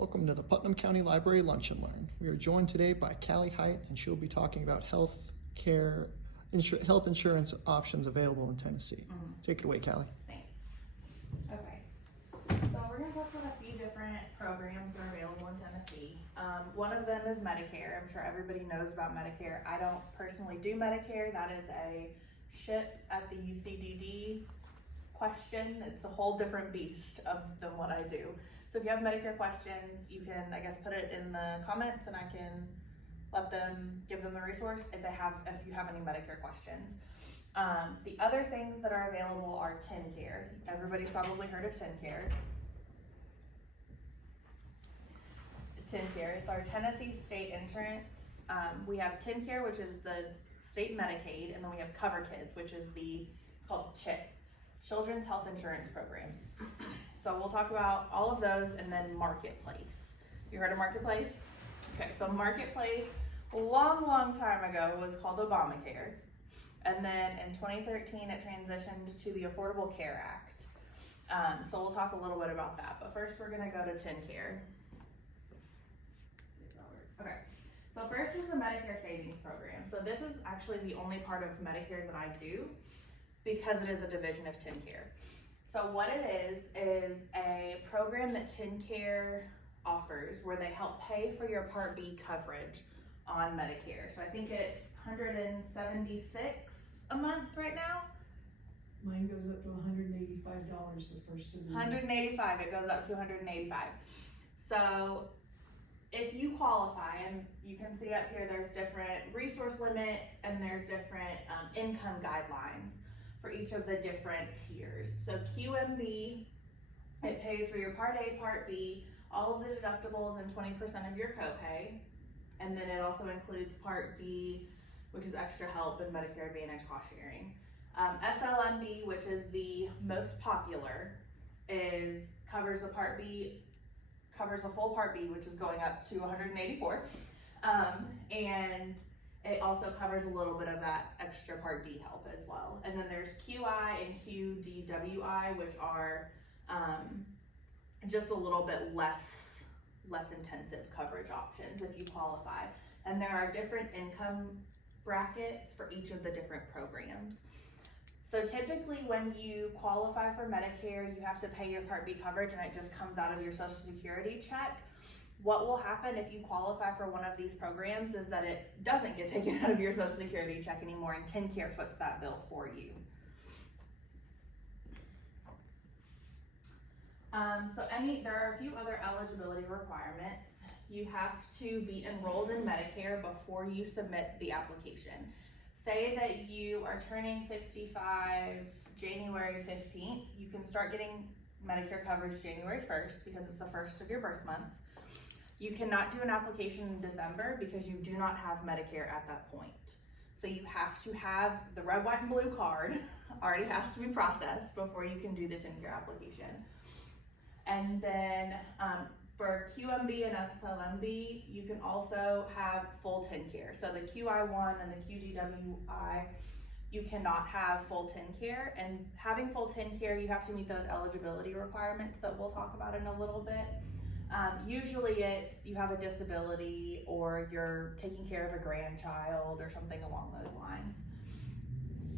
Welcome to the Putnam County Library Lunch and Learn. We are joined today by Callie, Hite, and she'll be talking about health insurance options available in Tennessee. Take it away, Callie. Thanks. Okay, so we're going to talk about a few different programs that are available in Tennessee. One of them is Medicare. I'm sure everybody knows about Medicare. I don't personally do Medicare. That is a ship at the UCDD question. It's a whole different beast than what I do. So if you have Medicare questions, you can, I guess, put it in the comments and I can give them the resource if you have any Medicare questions. The other things that are available are TennCare. Everybody's probably heard of TennCare. TennCare, it's our Tennessee state insurance. We have TennCare, which is the state Medicaid, and then we have Cover Kids, which is it's called CHIP, Children's Health Insurance Program. So we'll talk about all of those, and then Marketplace. You heard of Marketplace? Okay, so Marketplace, a long time ago, was called Obamacare. And then in 2013, it transitioned to the Affordable Care Act. So we'll talk a little bit about that. But first, we're going to go to TennCare. Okay, so first is the Medicare Savings Program. So this is actually the only part of Medicare that I do because it is a division of TennCare. So what it is a program that TennCare offers where they help pay for your Part B coverage on Medicare. So I think it's $176 a month right now. Mine goes up to $185 the first of the year. $185, it goes up to $185. So if you qualify, and you can see up here, there's different resource limits and there's different income guidelines for each of the different tiers. So QMB, it pays for your Part A, Part B, all of the deductibles and 20% of your copay. And then it also includes Part D, which is extra help and Medicare Advantage cost sharing. SLMB, which is the most popular, covers the full Part B, which is going up to $184. And it also covers a little bit of that extra Part D help as well. And then there's QI and QDWI, which are just a little bit less intensive coverage options if you qualify. And there are different income brackets for each of the different programs. So typically when you qualify for Medicare, you have to pay your Part B coverage and it just comes out of your Social Security check. What will happen if you qualify for one of these programs is that it doesn't get taken out of your Social Security check anymore, and TennCare foots that bill for you. There are a few other eligibility requirements. You have to be enrolled in Medicare before you submit the application. Say that you are turning 65 January 15th, you can start getting Medicare coverage January 1st because it's the first of your birth month. You cannot do an application in December because you do not have Medicare at that point. So you have to have the red, white, and blue card already has to be processed before you can do the TennCare application. And then for QMB and SLMB, you can also have full TennCare. So the QI1 and the QDWI, you cannot have full TennCare. And having full TennCare, you have to meet those eligibility requirements that we'll talk about in a little bit. Usually it's you have a disability or you're taking care of a grandchild or something along those lines.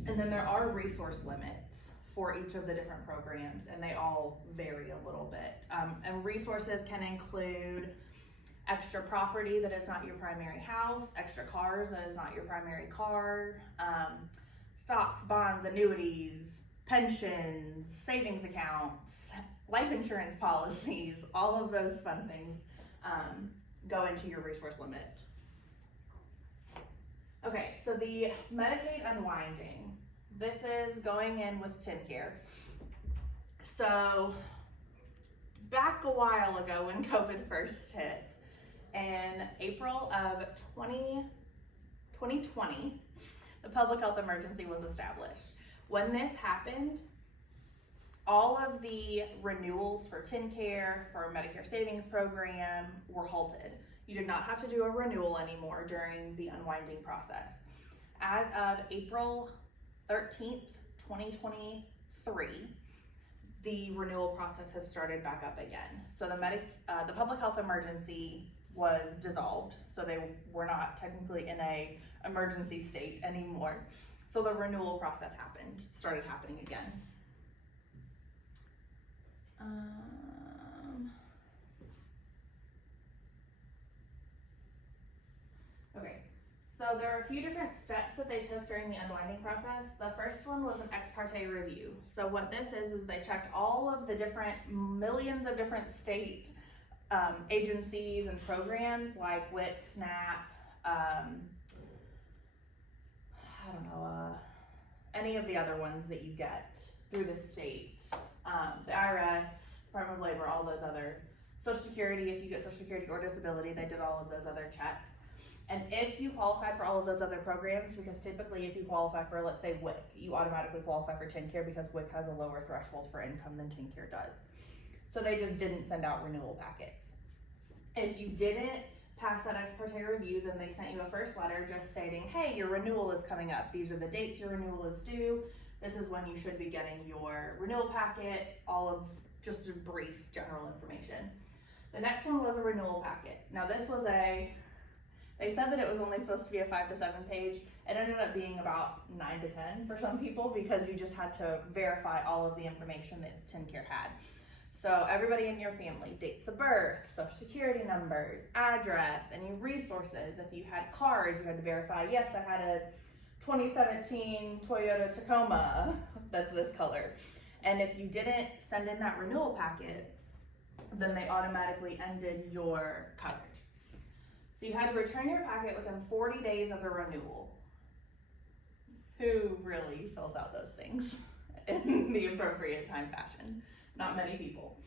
And then there are resource limits for each of the different programs, and they all vary a little bit. And resources can include extra property that is not your primary house, extra cars that is not your primary car, stocks, bonds, annuities, pensions, savings accounts, life insurance policies, all of those fun things go into your resource limit. Okay, so the Medicaid unwinding. This is going in with TennCare. So back a while ago when COVID first hit, in April of 2020, the public health emergency was established. When this happened, all of the renewals for TennCare, for Medicare Savings Program were halted. You did not have to do a renewal anymore during the unwinding process. As of April 13th, 2023, the renewal process has started back up again. So the public health emergency was dissolved, so they were not technically in a emergency state anymore. So the renewal process started happening again. Okay, so there are a few different steps that they took during the unwinding process. The first one was an ex parte review. So what this is they checked all of the different millions of different state agencies and programs like WIC, SNAP, any of the other ones that you get through the state, the IRS, Department of Labor, all those other, Social Security, if you get Social Security or disability, they did all of those other checks. And if you qualify for all of those other programs, because typically if you qualify for, let's say WIC, you automatically qualify for TennCare because WIC has a lower threshold for income than TennCare does. So they just didn't send out renewal packets. If you didn't pass that ex parte review, then they sent you a first letter just stating, hey, your renewal is coming up. These are the dates your renewal is due. This is when you should be getting your renewal packet, all of just a brief general information. The next one was a renewal packet. Now this was they said that it was only supposed to be a 5 to 7 page. It ended up being about 9 to 10 for some people because you just had to verify all of the information that TennCare had. So everybody in your family, dates of birth, social security numbers, address, any resources. If you had cars, you had to verify, yes, I had a 2017 Toyota Tacoma that's this color. And if you didn't send in that renewal packet, then they automatically ended your coverage. So you had to return your packet within 40 days of the renewal. Who really fills out those things in the appropriate time fashion? Not many people.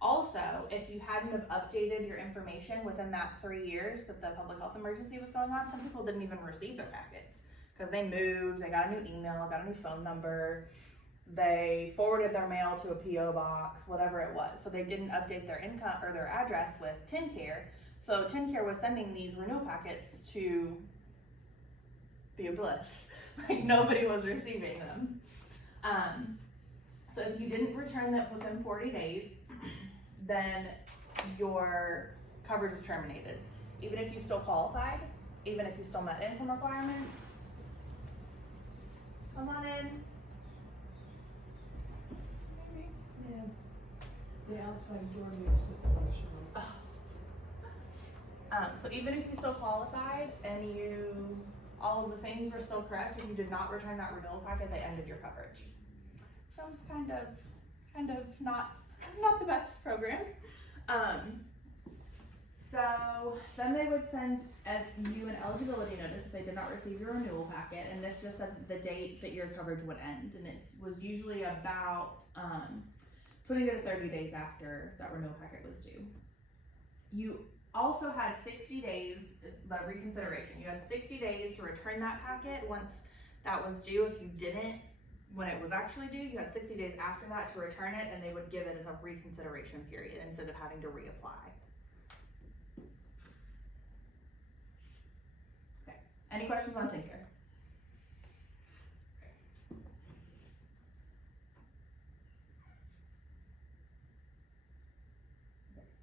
Also, if you hadn't have updated your information within that 3 years that the public health emergency was going on, some people didn't even receive their packets because they moved, they got a new email, got a new phone number, they forwarded their mail to a PO box, whatever it was. So they didn't update their income or their address with TennCare. So TennCare was sending these renewal packets to be a bliss. Like nobody was receiving them. So if you didn't return that within 40 days, then your coverage was terminated. Even if you still qualified, even if you still met income requirements. Come on in. Yeah, the outside door makes it emotional. So even if you still qualified and all of the things were still correct, if you did not return that renewal packet, they ended your coverage. So it's kind of not the best program. So then they would send you an eligibility notice if they did not receive your renewal packet, and this just said the date that your coverage would end, and it was usually about 20 to 30 days after that renewal packet was due. You also had 60 days, the reconsideration, you had 60 days to return that packet once that was due. If you didn't, when it was actually due, you had 60 days after that to return it, and they would give it a reconsideration period instead of having to reapply. Okay, any questions on TennCare?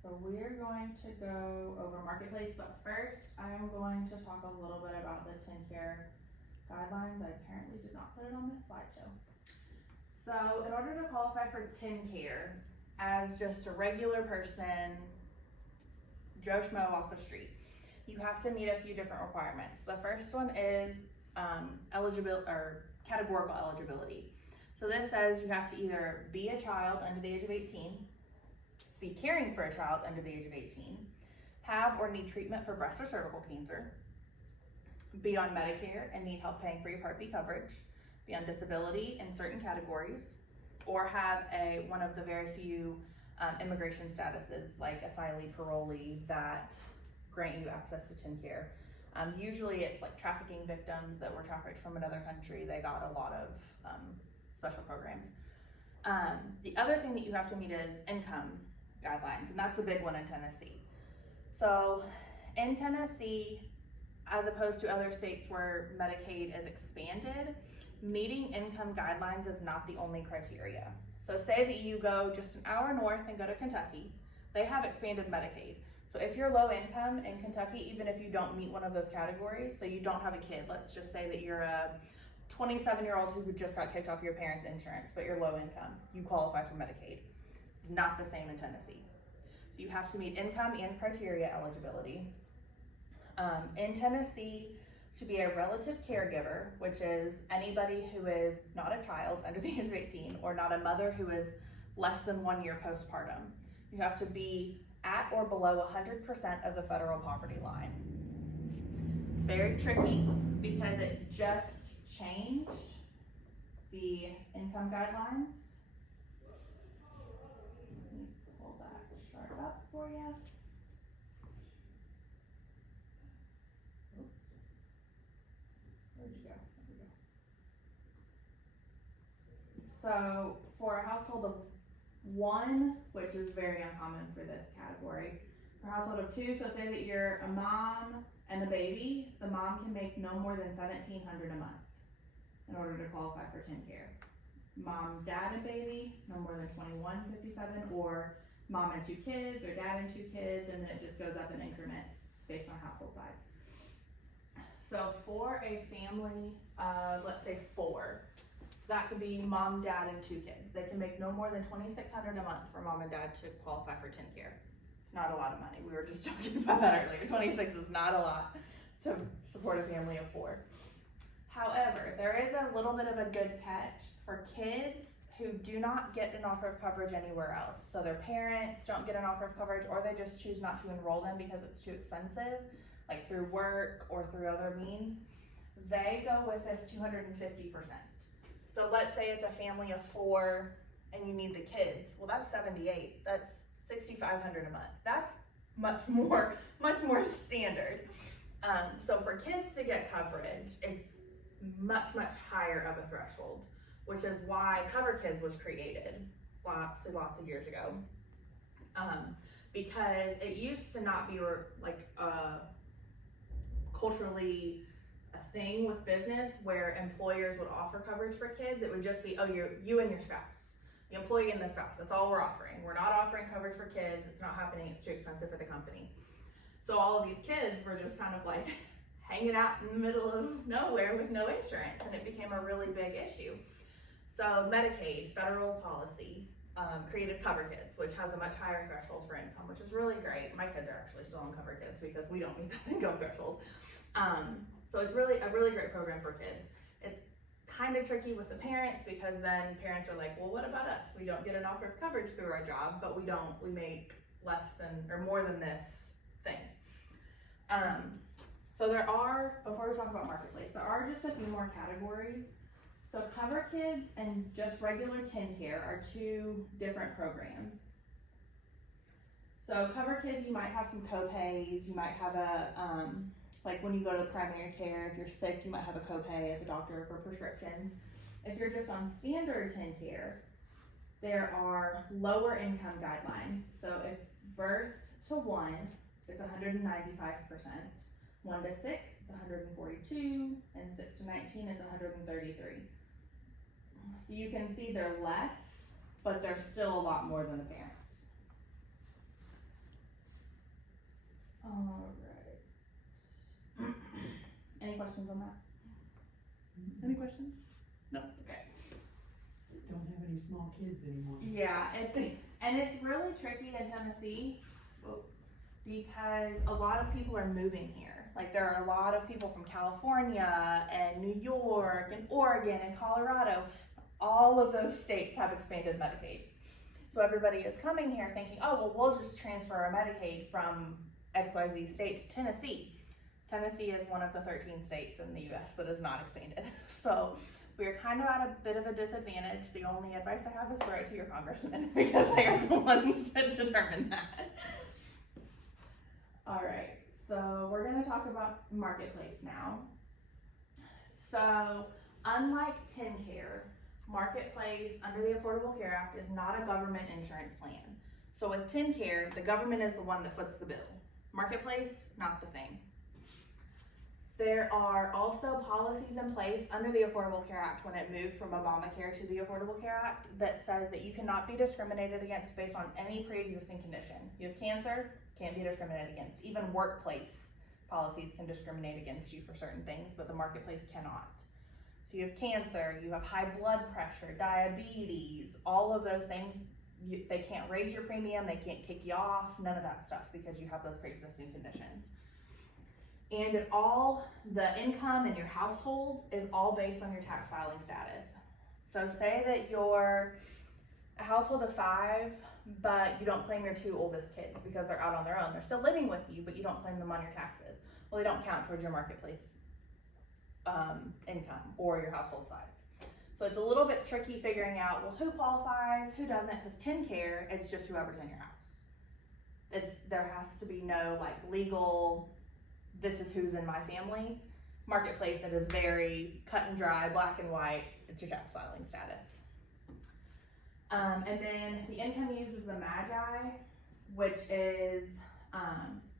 So we're going to go over Marketplace, but first I am going to talk a little bit about the TennCare guidelines. I apparently did not put it on this slideshow. So in order to qualify for TennCare as just a regular person, Joe Schmo off the street, you have to meet a few different requirements. The first one is eligibility or categorical eligibility. So this says you have to either be a child under the age of 18, be caring for a child under the age of 18, have or need treatment for breast or cervical cancer, be on Medicare and need help paying for your Part B coverage, be on disability in certain categories, or have one of the very few immigration statuses like asylee, parolee that grant you access to TennCare. Usually it's like trafficking victims that were trafficked from another country. They got a lot of special programs. The other thing that you have to meet is income guidelines, and that's a big one in Tennessee. So in Tennessee, as opposed to other states where Medicaid is expanded, meeting income guidelines is not the only criteria. So say that you go just an hour north and go to Kentucky, they have expanded Medicaid. So if you're low income in Kentucky, even if you don't meet one of those categories, so you don't have a kid, let's just say that you're a 27-year-old who just got kicked off your parents' insurance, but you're low income, you qualify for Medicaid. It's not the same in Tennessee. So you have to meet income and criteria eligibility. In Tennessee, to be a relative caregiver, which is anybody who is not a child under the age of 18 or not a mother who is less than 1 year postpartum, you have to be at or below 100% of the federal poverty line. It's very tricky because it just changed the income guidelines. Let me pull that chart up for you. Oops. Where'd you go? There we go. So for a household of 1, which is very uncommon for this category, for a household of 2, so say that you're a mom and a baby, the mom can make no more than $1,700 a month in order to qualify for TennCare. Mom, dad, and baby, no more than $2,157, or mom and 2 kids, or dad and 2 kids, and then it just goes up in increments based on household size. So for a family of, let's say 4, so that could be mom, dad, and 2 kids. They can make no more than $2,600 a month for mom and dad to qualify for TennCare. It's not a lot of money. We were just talking about that earlier. 26 is not a lot to support a family of 4. However, there is a little bit of a good catch for kids who do not get an offer of coverage anywhere else. So their parents don't get an offer of coverage, or they just choose not to enroll them because it's too expensive, like through work or through other means. They go with this 250%. So let's say it's a family of 4 and you need the kids. Well, that's 78. That's $6,500 a month. That's much more standard. So for kids to get coverage, it's much higher of a threshold, which is why Cover Kids was created lots of years ago. Because it used to not be like culturally a thing with business where employers would offer coverage for kids. It would just be, oh, you and your spouse, the employee and the spouse. That's all we're offering. We're not offering coverage for kids. It's not happening. It's too expensive for the company. So all of these kids were just kind of like hanging out in the middle of nowhere with no insurance, and it became a really big issue. So Medicaid, federal policy, created Cover Kids, which has a much higher threshold for income, which is really great. My kids are actually still on Cover Kids because we don't meet that income threshold. So it's really a really great program for kids. It's kind of tricky with the parents because then parents are like, well, what about us? We don't get an offer of coverage through our job, but we make less than or more than this thing. So there are, before we talk about Marketplace, there are just a few more categories. So Cover Kids and just regular TennCare are 2 different programs. So Cover Kids, you might have some co-pays, you might have a, like when you go to primary care, if you're sick, you might have a copay at the doctor for prescriptions. If you're just on standard TennCare, there are lower income guidelines. So if birth to 1, it's 195%. 1 to 6, it's 142, and 6 to 19 is 133. So you can see they're less, but they're still a lot more than the parents. All right. Any questions on that? Any questions? No. Okay. Don't have any small kids anymore. Yeah, it's really tricky in Tennessee because a lot of people are moving here. Like there are a lot of people from California and New York and Oregon and Colorado. All of those states have expanded Medicaid. So everybody is coming here thinking, oh, well, we'll just transfer our Medicaid from XYZ state to Tennessee. Tennessee is one of the 13 states in the US that is not expanded. So we're kind of at a bit of a disadvantage. The only advice I have is to write to your congressman because they are the ones that determine that. All right, so we're gonna talk about Marketplace now. So unlike TennCare, Marketplace under the Affordable Care Act is not a government insurance plan. So with TennCare, the government is the one that foots the bill. Marketplace, not the same. There are also policies in place under the Affordable Care Act when it moved from Obamacare to the Affordable Care Act that says that you cannot be discriminated against based on any pre-existing condition. You have cancer, can't be discriminated against. Even workplace policies can discriminate against you for certain things, but the marketplace cannot. So you have cancer, you have high blood pressure, diabetes, all of those things. They can't raise your premium, they can't kick you off, none of that stuff because you have those pre-existing conditions. And the income in your household is all based on your tax filing status. So say that you're a household of 5, but you don't claim your 2 oldest kids because they're out on their own. They're still living with you, but you don't claim them on your taxes. Well, they don't count towards your marketplace income or your household size. So it's a little bit tricky figuring out, well, who qualifies, who doesn't, because TennCare, it's just whoever's in your house. There has to be no like legal, this is who's in my family. Marketplace, it is very cut and dry, black and white, it's your tax filing status. And then the income used is the MAGI, which is,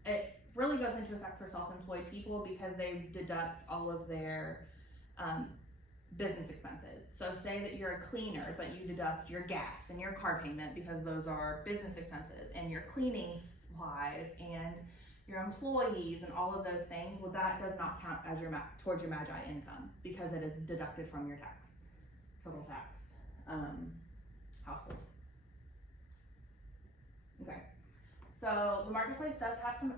it really goes into effect for self-employed people because they deduct all of their business expenses. So say that you're a cleaner, but you deduct your gas and your car payment because those are business expenses, and your cleaning supplies and your employees and all of those things. Well, that does not count as towards your MAGI income because it is deducted from your total tax household. Okay, so the marketplace does have some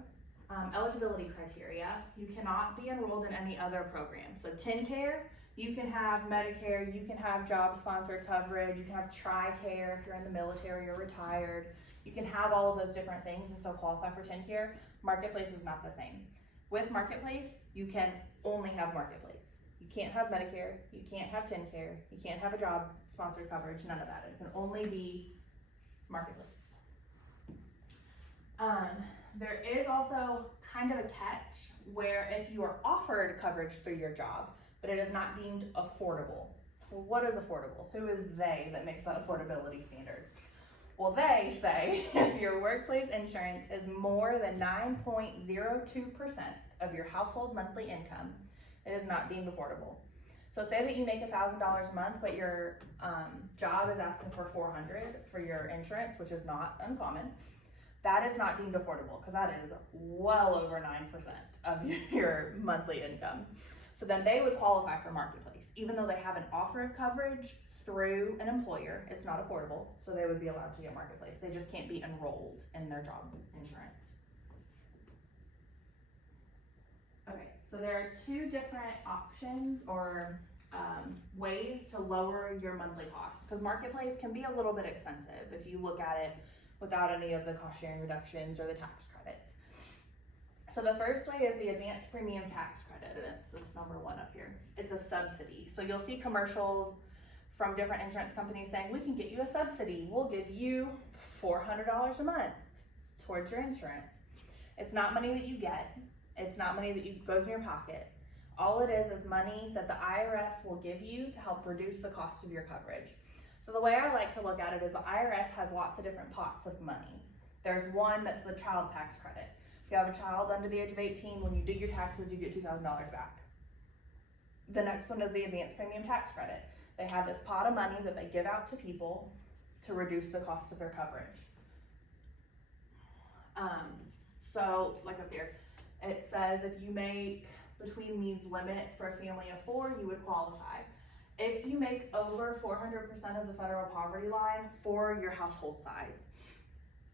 eligibility criteria. You cannot be enrolled in any other program. So TennCare, you can have Medicare, you can have job sponsored coverage, you can have TRICARE if you're in the military or retired. You can have all of those different things and still qualify for TennCare. Marketplace is not the same. With Marketplace, you can only have Marketplace. You can't have Medicare, you can't have TennCare, you can't have a job sponsored coverage, none of that. It can only be Marketplace. There is also kind of a catch where if you are offered coverage through your job, but it is not deemed affordable. Well, what is affordable? Who is they that makes that affordability standard? Well, they say if your workplace insurance is more than 9.02% of your household monthly income, it is not deemed affordable. So say that you make $1,000 a month, but your job is asking for $400 for your insurance, which is not uncommon. That is not deemed affordable because that is well over 9% of your monthly income. So then they would qualify for Marketplace. Even though they have an offer of coverage through an employer, it's not affordable, so they would be allowed to get Marketplace. They just can't be enrolled in their job insurance. Okay, so there are 2 different options or ways to lower your monthly costs, because Marketplace can be a little bit expensive if you look at it without any of the cost sharing reductions or the tax credits. So the first way is the advanced premium tax credit, and it's this number 1 up here. It's a subsidy. So you'll see commercials from different insurance companies saying, we can get you a subsidy. We'll give you $400 a month towards your insurance. It's not money that you get. It's not money that goes in your pocket. All it is money that the IRS will give you to help reduce the cost of your coverage. So the way I like to look at it is the IRS has lots of different pots of money. There's one that's the child tax credit. If you have a child under the age of 18, when you do your taxes, you get $2,000 back. The next one is the advanced premium tax credit. They have this pot of money that they give out to people to reduce the cost of their coverage. So like up here, it says if you make between these limits for a family of 4, you would qualify. If you make over 400% of the federal poverty line for your household size,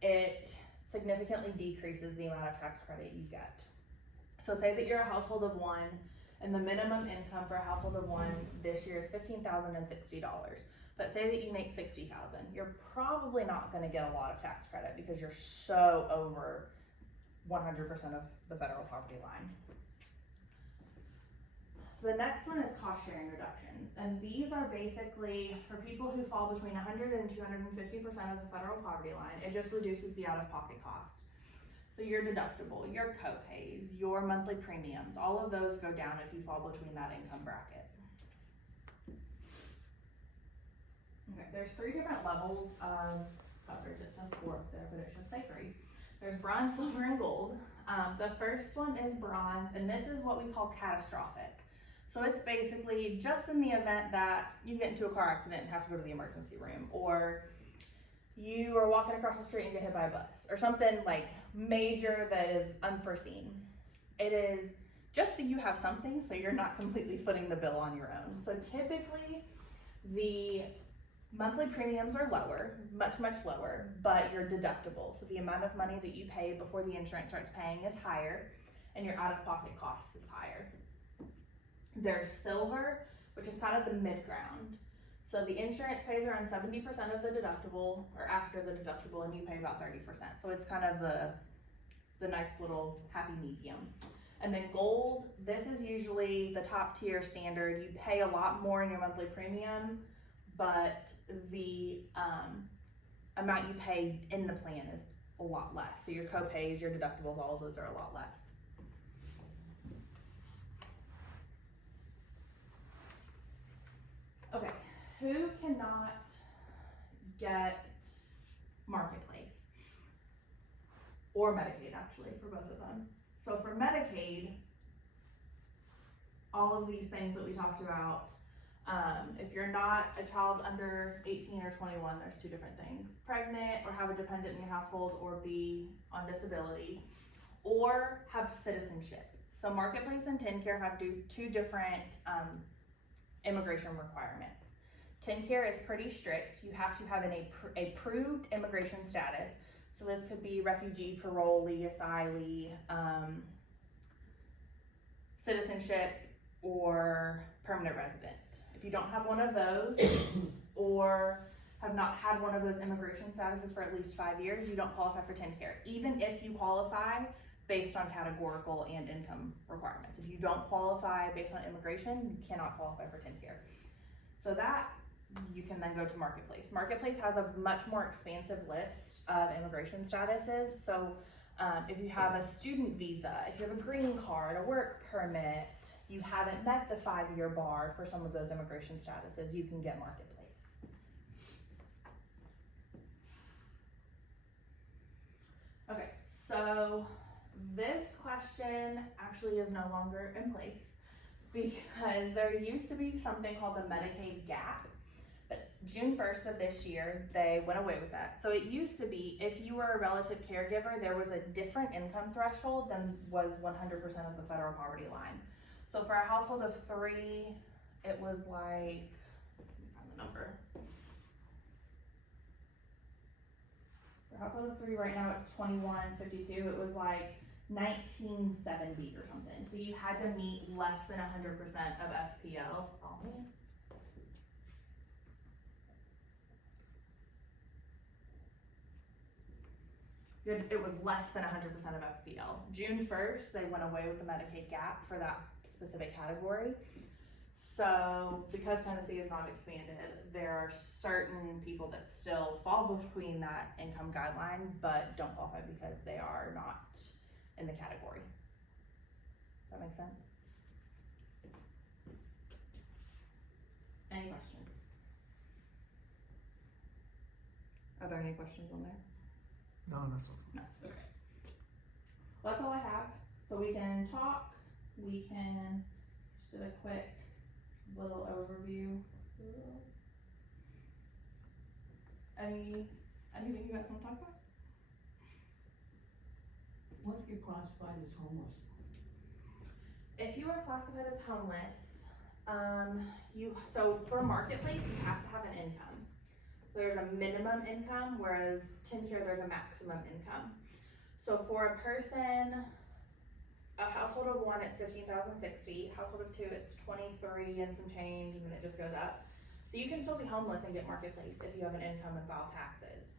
it significantly decreases the amount of tax credit you get. So say that you're a household of 1, and the minimum income for a household of 1 this year is $15,060. But say that you make $60,000, you're probably not going to get a lot of tax credit because you're so over 100% of the federal poverty line. The next one is cost sharing reductions, and these are basically for people who fall between 100 and 250% of the federal poverty line. It just reduces the out-of-pocket costs. So your deductible, your co-pays, your monthly premiums, all of those go down if you fall between that income bracket. Okay, there's 3 different levels of coverage. It says 4 up there, but it should say 3. There's bronze, silver, and gold. The first one is bronze, and this is what we call catastrophic. So it's basically just in the event that you get into a car accident and have to go to the emergency room, or you are walking across the street and get hit by a bus, or something like major that is unforeseen. It is just so you have something, so you're not completely footing the bill on your own. So typically the monthly premiums are lower, much lower, but your deductible, so the amount of money that you pay before the insurance starts paying, is higher, and your out-of-pocket cost is higher. There's silver, which is kind of the mid-ground. So the insurance pays around 70% of the deductible, or after the deductible, and you pay about 30%. So it's kind of the nice little happy medium. And then gold, this is usually the top tier standard. You pay a lot more in your monthly premium, but the amount you pay in the plan is a lot less. So your co-pays, your deductibles, all of those are a lot less. Okay, who cannot get Marketplace? Or Medicaid, actually, for both of them. So for Medicaid, all of these things that we talked about, if you're not a child under 18 or 21, there's two different things. Pregnant, or have a dependent in your household, or be on disability, or have citizenship. So Marketplace and TennCare have two different immigration requirements. TennCare is pretty strict. You have to have an approved immigration status. So this could be refugee, parolee, asylee, citizenship, or permanent resident. If you don't have one of those, or have not had one of those immigration statuses for at least 5 years, you don't qualify for TennCare, even if you qualify based on categorical and income requirements. If you don't qualify based on immigration, you cannot qualify for TennCare. So that, you can then go to Marketplace. Marketplace has a much more expansive list of immigration statuses. So if you have a student visa, if you have a green card, a work permit, you haven't met the 5-year bar for some of those immigration statuses, you can get Marketplace. Okay, so this question actually is no longer in place because there used to be something called the Medicaid gap, but June 1st of this year, they went away with that. So it used to be, if you were a relative caregiver, there was a different income threshold than was 100% of the federal poverty line. So for a household of 3, it was like, let me find the number. For a household of 3 right now, it's 2152. It was like 1970 or something. So you had to meet less than 100% of FPL. It was less than 100% of FPL. June 1st, they went away with the Medicaid gap for that specific category. So because Tennessee is not expanded, there are certain people that still fall between that income guideline, but don't qualify because they are not in the category. Does that make sense? Any questions? Are there any questions on there? No, not so far. No, okay. Well, that's all I have. So we can talk, we can just do a quick little overview. Anything you guys want to talk about? What if you're classified as homeless? If you are classified as homeless, so for Marketplace, you have to have an income. There's a minimum income, whereas TennCare, there's a maximum income. So for a person, a household of 1, it's $15,060. Household of 2, it's 23 and some change, and then it just goes up. So you can still be homeless and get Marketplace if you have an income and file taxes.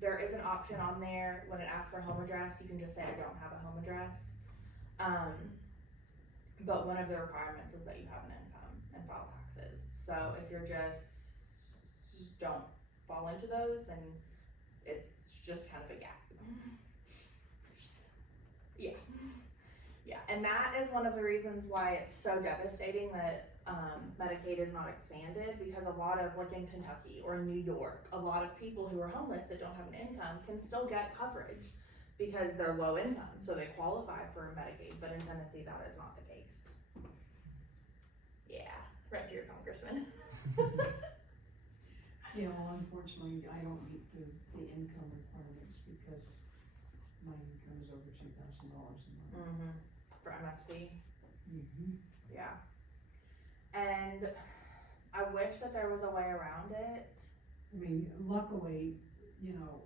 There is an option on there when it asks for a home address, you can just say I don't have a home address. But one of the requirements is that you have an income and file taxes. So if you're just don't fall into those, then it's just kind of a gap. Yeah, and that is one of the reasons why it's so devastating that Medicaid is not expanded, because a lot of, like in Kentucky or New York, a lot of people who are homeless that don't have an income can still get coverage because they're low income, so they qualify for Medicaid, but in Tennessee, that is not the case. Yeah, right to your congressman. You know, unfortunately, I don't meet the income requirements because my income is over $2,000 a month. For MSP. Mm-hmm. Yeah. And I wish that there was a way around it. I mean, luckily, you know,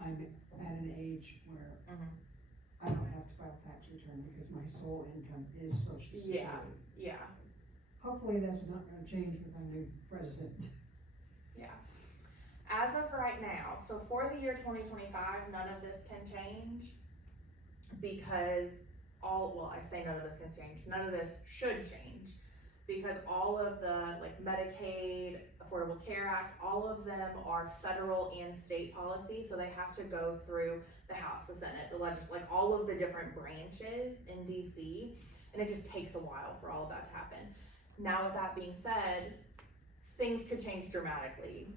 I'm at an age where I don't have to file tax return because my sole income is Social Security. Yeah. Hopefully that's not gonna change with our new president. Yeah. As of right now, so for the year 2025, none of this can change because I say none of this can change, none of this should change because all of the like Medicaid, Affordable Care Act, all of them are federal and state policy, so they have to go through the House, the Senate, the legislature, like all of the different branches in DC, and it just takes a while for all of that to happen. Now with that being said, things could change dramatically.